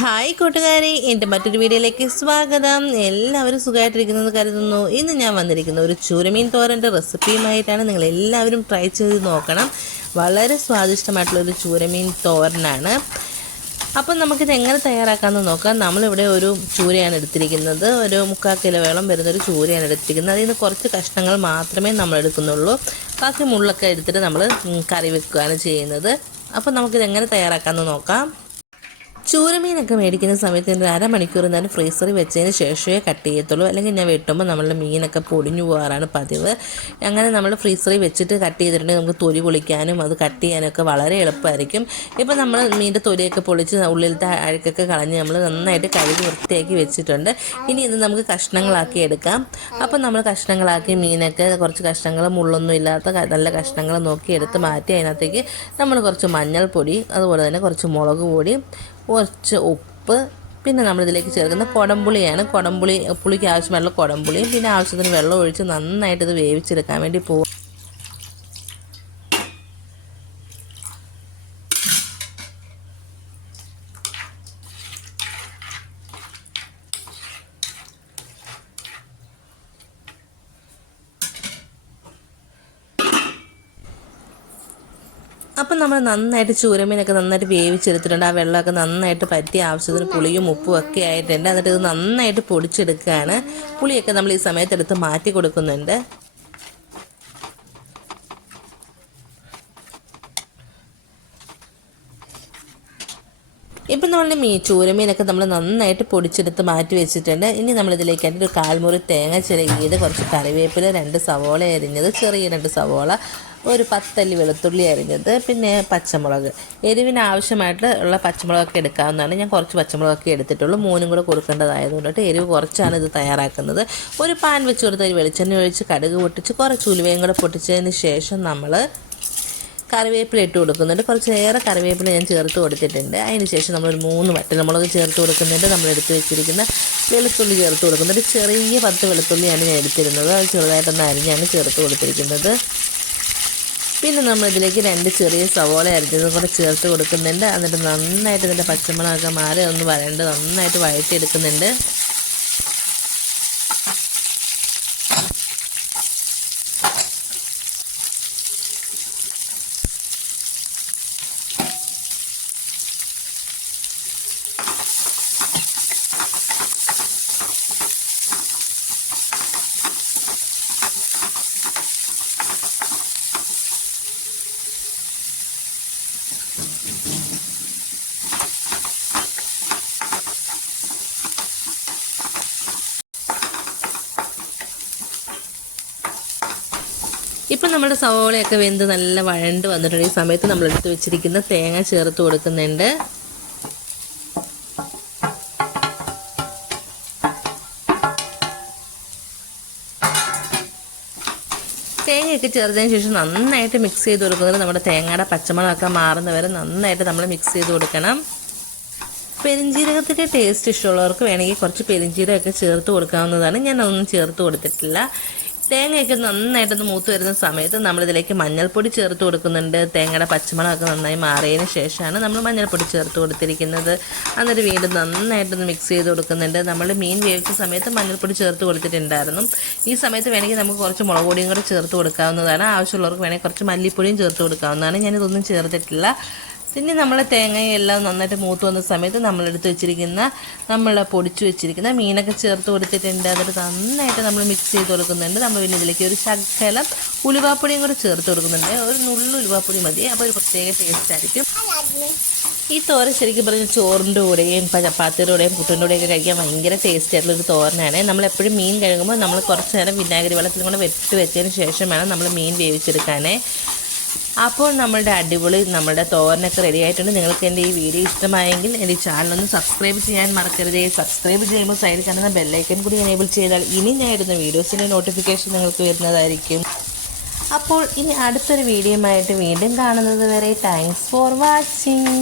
Hi കൂട്ടുകാരെ എന്റെ മറ്റൊരു വീഡിയോയിലേക്ക് സ്വാഗതം. എല്ലാവരും സുഖമായിട്ടിരിക്കുന്നത് കരുതുന്നു. ഇന്ന് ഞാൻ വന്നിരിക്കുന്ന ഒരു ചൂരമീൻ തോരന്റെ റെസിപ്പിയുമായിട്ടാണ് നിങ്ങൾ എല്ലാവരും ട്രൈ ചെയ്ത് നോക്കണം. വളരെ സ്വാദിഷ്ടമായിട്ടുള്ള ഒരു ചൂരമീൻ തോരനാണ്. അപ്പം നമുക്കിത് എങ്ങനെ തയ്യാറാക്കാമെന്ന് നോക്കാം. നമ്മളിവിടെ ഒരു ചൂരയാണ് എടുത്തിരിക്കുന്നത്. ഒരു മുക്കാൽ കിലോ വേളം വരുന്നൊരു ചൂരയാണ് എടുത്തിരിക്കുന്നത്. അതിൽ നിന്ന് കുറച്ച് കഷ്ണങ്ങൾ മാത്രമേ നമ്മൾ എടുക്കുന്നുള്ളൂ. ബാക്കി മുള്ളൊക്കെ എടുത്തിട്ട് നമ്മൾ കറി വെക്കുകയാണ് ചെയ്യുന്നത്. അപ്പം നമുക്കിത് എങ്ങനെ തയ്യാറാക്കാമെന്ന് നോക്കാം. ചൂരമീനൊക്കെ മേടിക്കുന്ന സമയത്ത് ഒരു അരമണിക്കൂർ തന്നെ ഫ്രീസറിൽ വെച്ചതിന് ശേഷമേ കട്ട് ചെയ്യത്തുള്ളൂ. അല്ലെങ്കിൽ ഞാൻ വെട്ടുമ്പോൾ നമ്മളുടെ മീനൊക്കെ പൊടിഞ്ഞു പോകാറാണ് പതിവ്. അങ്ങനെ നമ്മൾ ഫ്രീസറിൽ വെച്ചിട്ട് കട്ട് ചെയ്തിട്ടുണ്ടെങ്കിൽ നമുക്ക് തൊലി പൊളിക്കാനും അത് കട്ട് ചെയ്യാനൊക്കെ വളരെ എളുപ്പമായിരിക്കും. ഇപ്പോൾ നമ്മൾ മീന്റെ തൊലിയൊക്കെ പൊളിച്ച് ഉള്ളിലത്തെ അഴുക്കൊക്കെ കളഞ്ഞ് നമ്മൾ നന്നായിട്ട് കഴുകി വൃത്തിയാക്കി വെച്ചിട്ടുണ്ട്. ഇനി ഇത് നമുക്ക് കഷ്ണങ്ങളാക്കി എടുക്കാം. അപ്പം നമ്മൾ കഷ്ണങ്ങളാക്കി മീനൊക്കെ കുറച്ച് കഷ്ണങ്ങൾ മുള്ളൊന്നും ഇല്ലാത്ത നല്ല കഷ്ണങ്ങൾ നോക്കി എടുത്ത് മാറ്റി അതിനകത്തേക്ക് നമ്മൾ കുറച്ച് മഞ്ഞൾപ്പൊടി അതുപോലെ തന്നെ കുറച്ച് മുളക് പൊടി കുറച്ച് ഉപ്പ് പിന്നെ നമ്മളിതിലേക്ക് ചേർക്കുന്ന കുടംപുളിയാണ്. കുടംപുളി പുളിക്ക് ആവശ്യമായിട്ടുള്ള കുടംപുളിയും പിന്നെ ആവശ്യത്തിന് വെള്ളം ഒഴിച്ച് നന്നായിട്ട് ഇത് വേവിച്ചെടുക്കാൻ വേണ്ടി പോകും അപ്പം നമ്മൾ നന്നായിട്ട് ചൂരമീനൊക്കെ നന്നായിട്ട് വേവിച്ചെടുത്തിട്ടുണ്ട്. ആ വെള്ളമൊക്കെ നന്നായിട്ട് പറ്റി ആവശ്യത്തിന് പുളിയും ഉപ്പും ഒക്കെ ആയിട്ടുണ്ട്. എന്നിട്ട് ഇത് നന്നായിട്ട് പൊടിച്ചെടുക്കുകയാണ്. പുളിയൊക്കെ നമ്മൾ ഈ സമയത്ത് എടുത്ത് മാറ്റി കൊടുക്കുന്നുണ്ട്. ഇപ്പം നമ്മൾ മീ ചൂരമീനൊക്കെ നമ്മൾ നന്നായിട്ട് പൊടിച്ചെടുത്ത് മാറ്റി വെച്ചിട്ടുണ്ട്. ഇനി നമ്മളിതിലേക്കായിട്ട് ഒരു കാൽമുറി തേങ്ങ ചിരകിയത് കുറച്ച് കറിവേപ്പില രണ്ട് സവോള എരിഞ്ഞത് ചെറിയ രണ്ട് സവോള ഒരു പത്തല്ലി വെളുത്തുള്ളി അരിഞ്ഞത് പിന്നെ പച്ചമുളക്. എരിവിന് ആവശ്യമായിട്ട് ഉള്ള പച്ചമുളകൊക്കെ എടുക്കാവുന്നതാണ്. ഞാൻ കുറച്ച് പച്ചമുളകൊക്കെ എടുത്തിട്ടുള്ളൂ. മൂന്നും കൂടെ കൊടുക്കേണ്ടതായതുകൊണ്ടിട്ട് എരിവ് കുറച്ചാണ് ഇത് തയ്യാറാക്കുന്നത്. ഒരു പാൻ വെച്ച് കൊടുത്ത് ഒരു വെളിച്ചെണ്ണ ഒഴിച്ച് കടുക് പൊട്ടിച്ച് കുറച്ച് ഉലുവയും കൂടെ പൊട്ടിച്ചതിന് ശേഷം നമ്മൾ കറിവേപ്പില ഇട്ട് കൊടുക്കുന്നുണ്ട്. കുറച്ച് ഏറെ കറിവേപ്പില ഞാൻ ചേർത്ത് കൊടുത്തിട്ടുണ്ട്. അതിന് ശേഷം നമ്മളൊരു മൂന്ന് വറ്റൽമുളക് ചേർത്ത് കൊടുക്കുന്നുണ്ട്. നമ്മൾ എടുത്ത് വെച്ചിരിക്കുന്ന വെളുത്തുള്ളി ചേർത്ത് കൊടുക്കുന്നുണ്ട്. ചെറിയ പത്ത് വെളുത്തുള്ളിയാണ് ഞാൻ എടുത്തിരുന്നത്. അത് ചെറുതായിട്ടൊന്ന് അരിഞ്ഞാണ് ചേർത്ത് കൊടുത്തിരിക്കുന്നത്. പിന്നെ നമ്മളിതിലേക്ക് രണ്ട് ചെറിയ സവോള അരച്ചത് കൂടെ ചേർത്ത് കൊടുക്കുന്നുണ്ട്. എന്നിട്ട് നന്നായിട്ട് ഇതിന്റെ പച്ചമുളകൊക്കെ മാറി ഒന്ന് വരണ്ട് നന്നായിട്ട് വഴറ്റിയെടുക്കുന്നുണ്ട്. ഇപ്പം നമ്മുടെ സവോളയൊക്കെ വെന്ത് നല്ല വഴണ്ട് വന്നിട്ടുണ്ട്. ഈ സമയത്ത് നമ്മൾ എടുത്ത് വെച്ചിരിക്കുന്ന തേങ്ങ ചേർത്ത് കൊടുക്കുന്നുണ്ട്. തേങ്ങയൊക്കെ ചേർത്തതിന് ശേഷം നന്നായിട്ട് മിക്സ് ചെയ്ത് കൊടുക്കുന്നത് നമ്മുടെ തേങ്ങയുടെ പച്ചമുളകൊക്കെ മാറുന്നവരെ നന്നായിട്ട് നമ്മൾ മിക്സ് ചെയ്ത് കൊടുക്കണം. പെരിഞ്ജീരകത്തിന്റെ ടേസ്റ്റ് ഇഷ്ടമുള്ളവർക്ക് വേണമെങ്കിൽ കുറച്ച് പെരിഞ്ജീരകമൊക്കെ ചേർത്ത് കൊടുക്കാവുന്നതാണ്. ഞാൻ ഒന്നും ചേർത്ത് കൊടുത്തിട്ടില്ല. തേങ്ങയൊക്കെ നന്നായിട്ടൊന്ന് മൂത്ത് വരുന്ന സമയത്ത് നമ്മളിതിലേക്ക് മഞ്ഞൾപ്പൊടി ചേർത്ത് കൊടുക്കുന്നുണ്ട്. തേങ്ങയുടെ പച്ചമുളകൊക്കെ നന്നായി മാറിയതിന് ശേഷമാണ് നമ്മൾ മഞ്ഞൾപ്പൊടി ചേർത്ത് കൊടുത്തിരിക്കുന്നത്. എന്നിട്ട് വീണ്ടും നന്നായിട്ടൊന്ന് മിക്സ് ചെയ്ത് കൊടുക്കുന്നുണ്ട്. നമ്മൾ മീൻ വേവിച്ച സമയത്ത് മഞ്ഞൾപ്പൊടി ചേർത്ത് കൊടുത്തിട്ടുണ്ടായിരുന്നു. ഈ സമയത്ത് വേണമെങ്കിൽ നമുക്ക് കുറച്ച് മുളക് പൊടിയും കൂടെ ചേർത്ത് കൊടുക്കാവുന്നതാണ്. ആവശ്യമുള്ളവർക്ക് വേണമെങ്കിൽ കുറച്ച് മല്ലിപ്പൊടിയും ചേർത്ത് കൊടുക്കാവുന്നതാണ്. ഞാനിതൊന്നും ചേർത്തിട്ടില്ല. പിന്നെ നമ്മൾ തേങ്ങയെല്ലാം നന്നായിട്ട് മൂത്ത് വന്ന സമയത്ത് നമ്മളെടുത്ത് വെച്ചിരിക്കുന്ന നമ്മൾ പൊടിച്ചു വെച്ചിരിക്കുന്ന മീനൊക്കെ ചേർത്ത് കൊടുത്തിട്ടുണ്ട്. അതൊരു നന്നായിട്ട് നമ്മൾ മിക്സ് ചെയ്ത് കൊടുക്കുന്നുണ്ട്. നമ്മൾ പിന്നെ ഇതിലേക്ക് ഒരു ശകലം ഉലുവാപ്പൊടിയും കൂടെ ചേർത്ത് കൊടുക്കുന്നുണ്ട്. ഒരു നുള്ളു ഉലുവാപ്പൊടി മതി. അപ്പോൾ ഒരു പ്രത്യേക ടേസ്റ്റ് ആയിരിക്കും. ഈ തോരൻ ശരിക്കും പറഞ്ഞ ചോറിന്റെ കൂടെയും ചപ്പാത്തിയുടെ കൂടെയും പുട്ടിന്റെ കൂടെയൊക്കെ കഴിക്കാൻ ഭയങ്കര ടേസ്റ്റ് ആയിട്ടുള്ള ഒരു തോരനാണ്. നമ്മൾ എപ്പോഴും മീൻ കഴുകുമ്പോൾ നമ്മൾ കുറച്ച് നേരം വിനാഗിരി വെള്ളത്തിൽ കൂടെ വെട്ടി വെച്ചതിന് ശേഷം വേണം നമ്മൾ മീൻ വേവിച്ചെടുക്കാനേ. അപ്പോൾ നമ്മളുടെ അടിപൊളി നമ്മുടെ തോരനൊക്കെ റെഡി ആയിട്ടുണ്ട്. നിങ്ങൾക്ക് എന്റെ ഈ വീഡിയോ ഇഷ്ടമായെങ്കിൽ എന്റെ ചാനലൊന്ന് സബ്സ്ക്രൈബ് ചെയ്യാൻ മറക്കരുത്. സബ്സ്ക്രൈബ് ചെയ്യുമ്പോൾ സൈഡിൽ കാണുന്ന ബെല്ലൈക്കൻ കൂടി എനേബിൾ ചെയ്താൽ ഇനി ഞാൻ ഇടുന്ന വീഡിയോസിന്റെ നോട്ടിഫിക്കേഷൻ നിങ്ങൾക്ക് വരുന്നതായിരിക്കും. അപ്പോൾ ഇനി അടുത്തൊരു വീഡിയോ ആയിട്ട് വീണ്ടും കാണുന്നത് വരെ താങ്ക്സ് ഫോർ വാച്ചിങ്